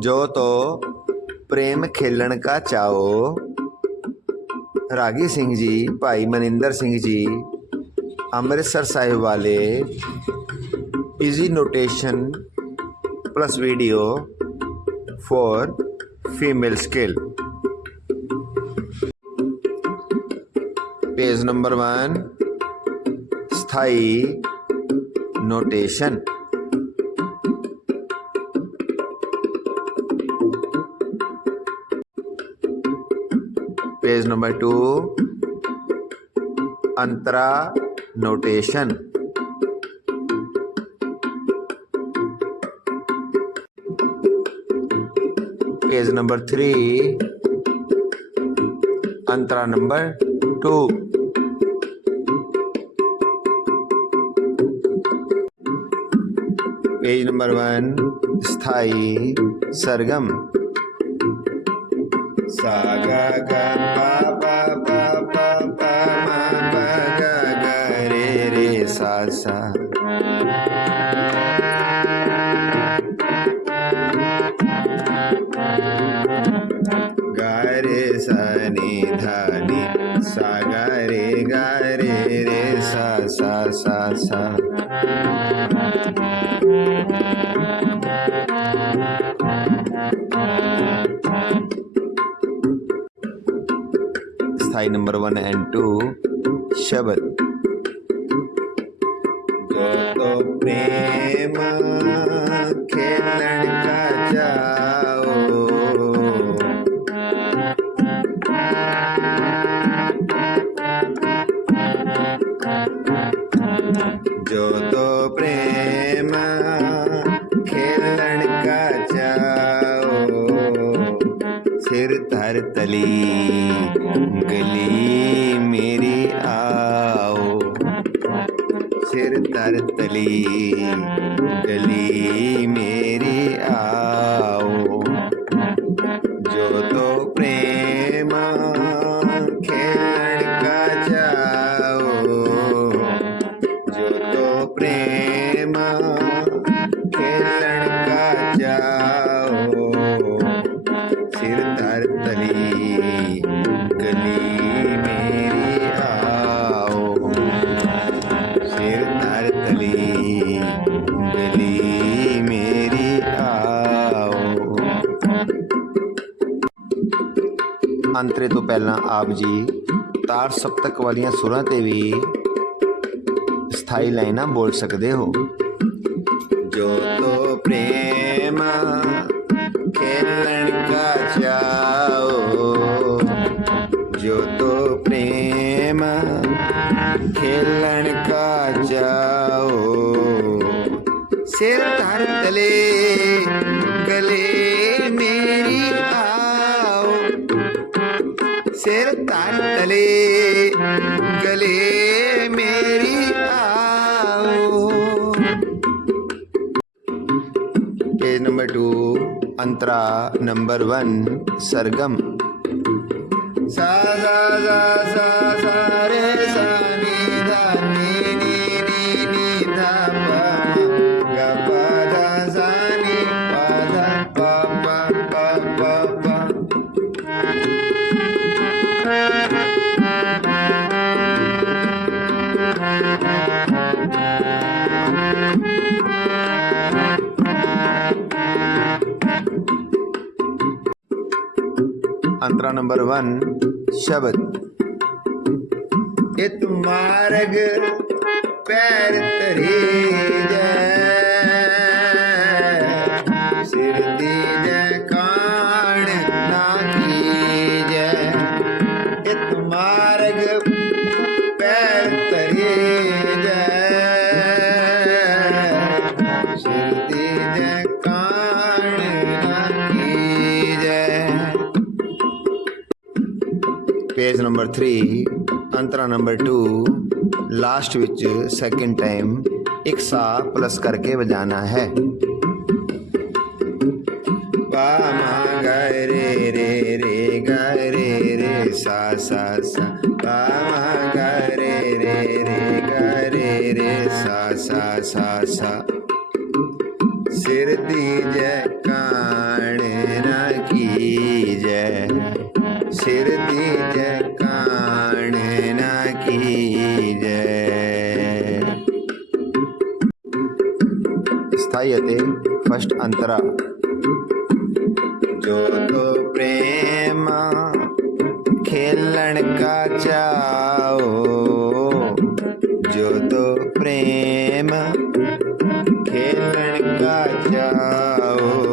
समझो तो। प्रेम खेलण का चाओ रागी सिंह जी, भाई मनिंदर सिंह जी, अमृतसर साहिब वाले easy notation plus video for female skill page number one स्थायी नोटेशन पेज नंबर टू अंतरा नोटेशन पेज नंबर थ्री अंतरा number two page number one स्थायी सरगम sa ga ga ba ba ba ba ba ma ba ga ga re re sa sa. Ga re sa ni dha स्थायी number one and two शब्द जो Hari तली गली मेरी आओ ਅੰਤਰੇ ਤੋਂ ਪਹਿਲਾਂ ਆਪ ਜੀ ਤਾਰ ਸਪਤਕ ਵਾਲੀਆਂ ਸੁਰਾਂ ਤੇ ਵੀ ਸਥਾਈ ਲਾਈਨਾਂ ਬੋਲ ਸਕਦੇ ਹੋ ਜੋ ਤੋ ਪ੍ਰੇਮ खेलन का जाओ जो तो प्रेम खेलन गले मेरी आओ। पेज नंबर टू अंतरा नंबर वन सरगम। सा सा सा सा। अंतरा नंबर वन शब्द इत मार्ग पैर तरी जय ਪੇਜ ਨੰਬਰ 3 ਅੰਤਰਾ ਨੰਬਰ 2 ਲਾਸਟ ਵਿੱਚ ਸੈਕਿੰਡ ਟਾਈਮ ਇੱਕ ਸਾ ਪਲੱਸ ਕਰਕੇ ਵਜਾਣਾ ਹੈ ਪਾ ਮਾ ਗਾ ਰੇ ਰੇ ਰੇ ਗਾ ਰੇ ਰੇ ਸਾ ਸਾ ਸਾ ਪਾ ਮਾ ਗਾ ਰੇ ਰੇ ਰੇ ਗਾ ਰੇ ਰੇ ਸਾ ਸਾ ਸਾ ਸਾ ਸਿਰ ਦੀ लड़का जाओ जो तो प्रेम खेलन का जाओ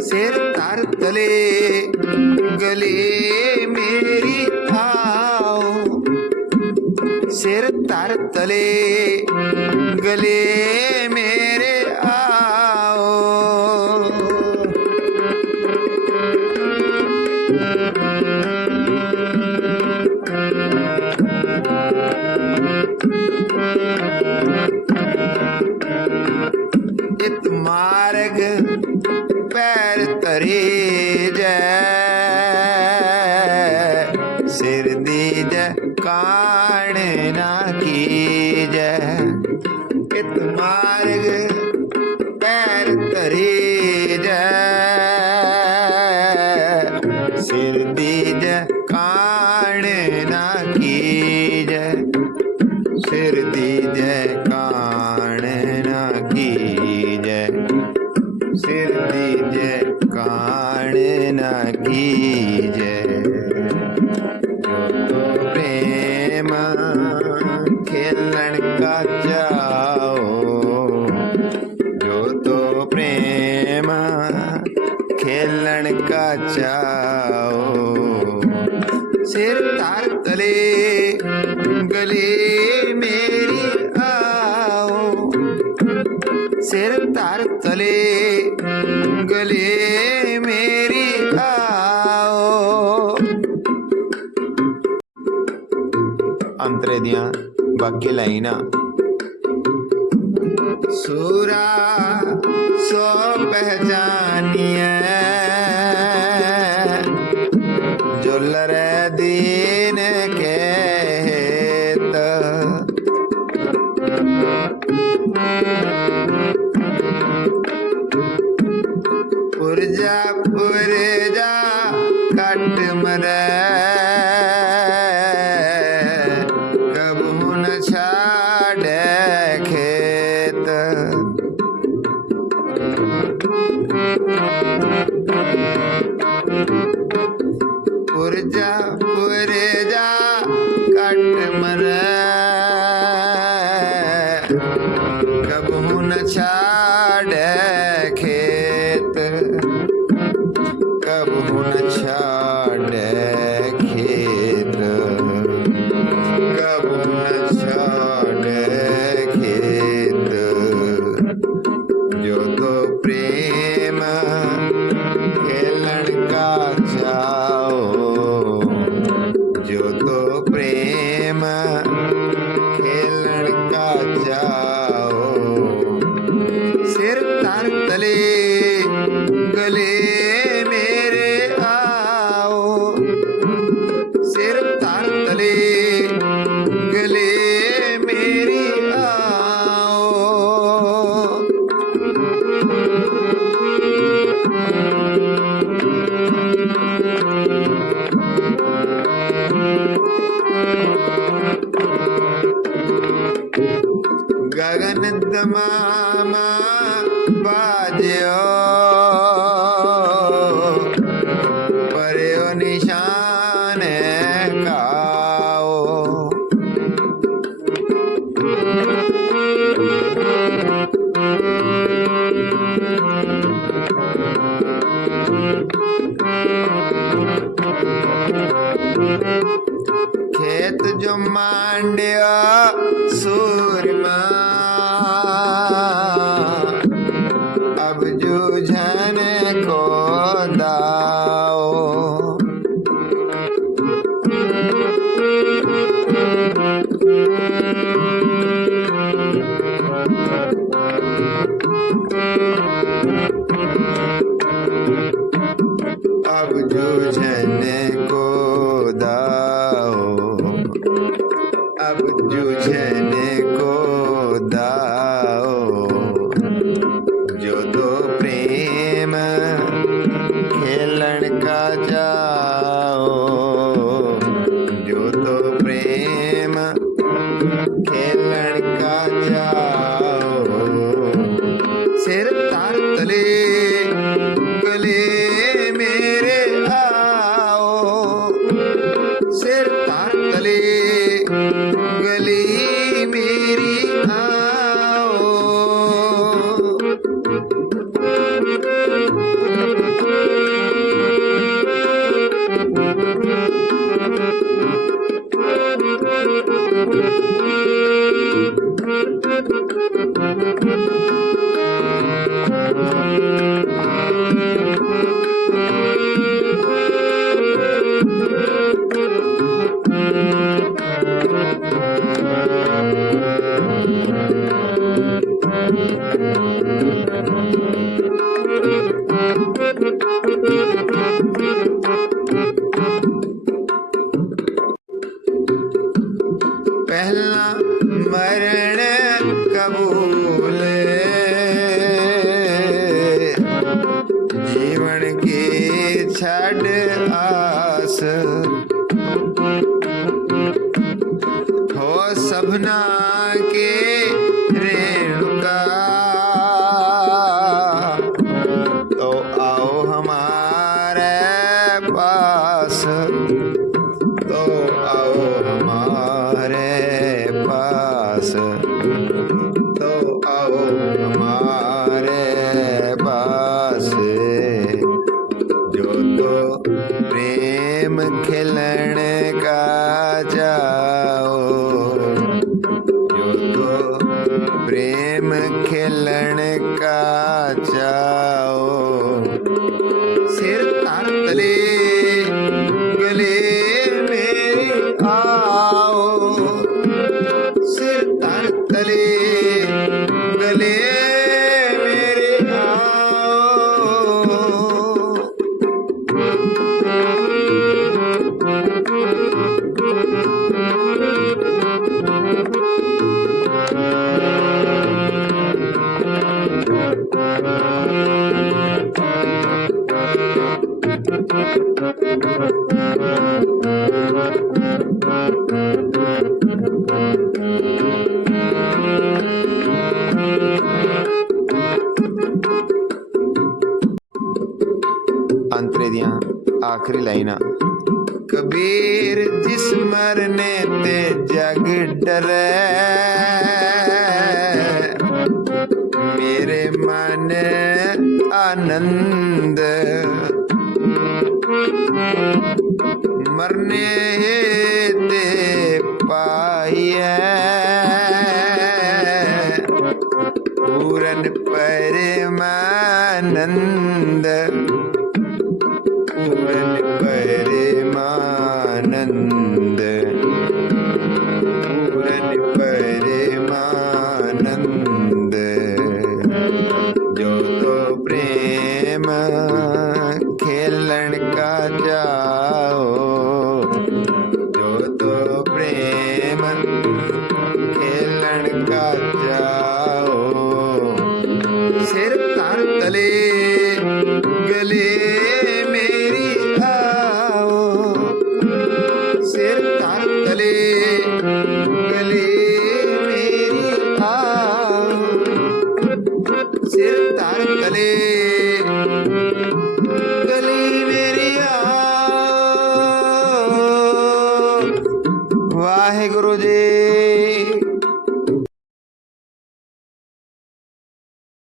सिर तार तले, गले मेरी आओ। सिर तार तले, गले जाओ। जो तो प्रेम खेलन का चाओ। सिर तार तले, गले मेरी आओ। सिर तार तले, गले मेरी आओ। अंतरे दिया बाकी लाइना। सूरा सो पहचानिए। जो दीन के पुरजा पुरजा कट मरे। ਨਿਤ ਮਾਮਾ ਬਾਜਿਓ खेत जो मांडिया सूरमा। अब जूझन को दाओ। अब जूझन पहला मरण कबूल जीवन की छड़ आस। हो सपना के रेणुका। तो आओ हमारे पास। तो आओ ਆਖਰੀ ਆ। ਕਬੀਰ ਜਿਸ ਮਰਨੇ ਤੇ ਜਗ ਡਰੈ, ਮੇਰੇ ਮਨ ਆਨੰਦ। ਮਰਨੇ ਤੇ ਪਾਈਐ, ਪੂਰਨ ਪਰਮਾਨੰਦ। मान